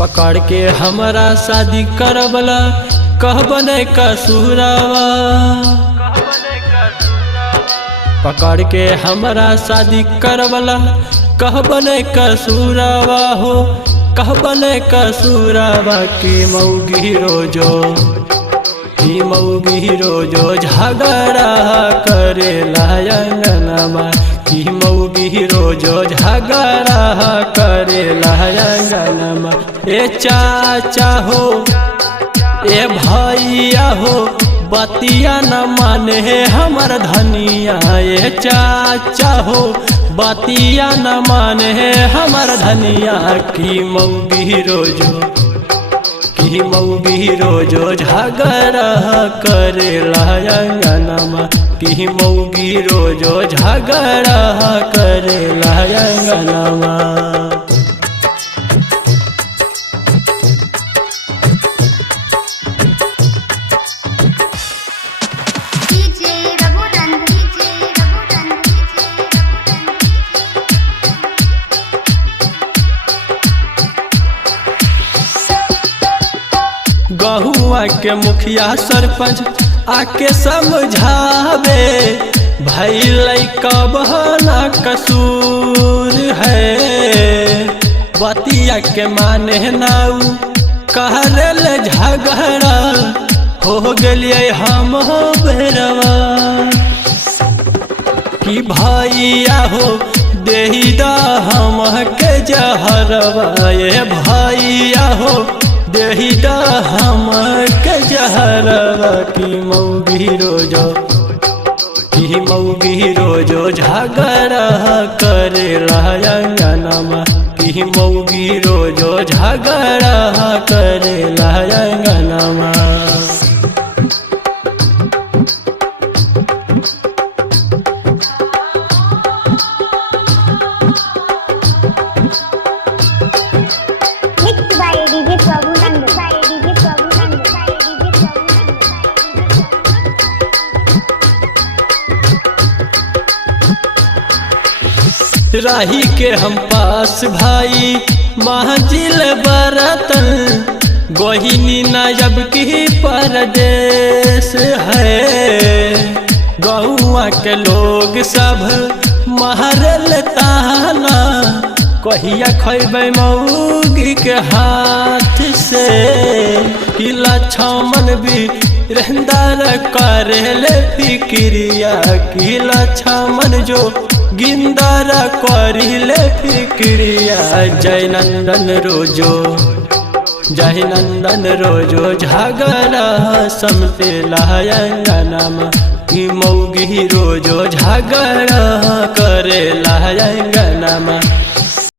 पकड़ के हमरा शादी करबला कहबन कसूरावा। पकड़ के हमरा शादी करबला कहबन कसूरावा हो, कहबन कसूरावा की मौगी रोजो, की मौगी रोजो झगड़ा करे लायंगनमा, की मौगी रोजो झगड़ा करे लायंगनमा। ए चाचा हो ए भैया हो बतिया न माने हमर धनिया, ए चाचा हो बतिया न माने हमर धनिया, की मौगी रोजो, की मौगी रोजो झगड़ा करे लायंगनमा, की मौगी रोजो झगड़ा करे लायंगनमा। गहुआ के मुखिया सरपंच आके समझावे, भाई लइका बहना कसूर है, बतिया के माने नाऊ कहल झगड़ा हो गलिए हम बेरवा, कि भैया हो देही दा हम के जहरवा, ये भैया हो देही दा हम के जहरवा, की मौगी रोजो, की मौगी रोजो झगड़ा करे लायंगनमा, की मौगी रोजो झगड़ा करे लायंगनमा। राही के हम पास भाई महजिल बरतन, गोहिनी नायब की परदेश है, गौआ के लोग सब महरल ताना, कहिया खैबै मौगी के हाथ से, कि लछमन भी रहंदार करेले फिक्रिया, कि लछमन जो गिंदारा करिले फिक्रिया। जय नंदन रोजो, जय नंदन रोजो झगड़ा समते लायंगनमा, की मौगी रोजो झगड़ा करे लायंगनमा।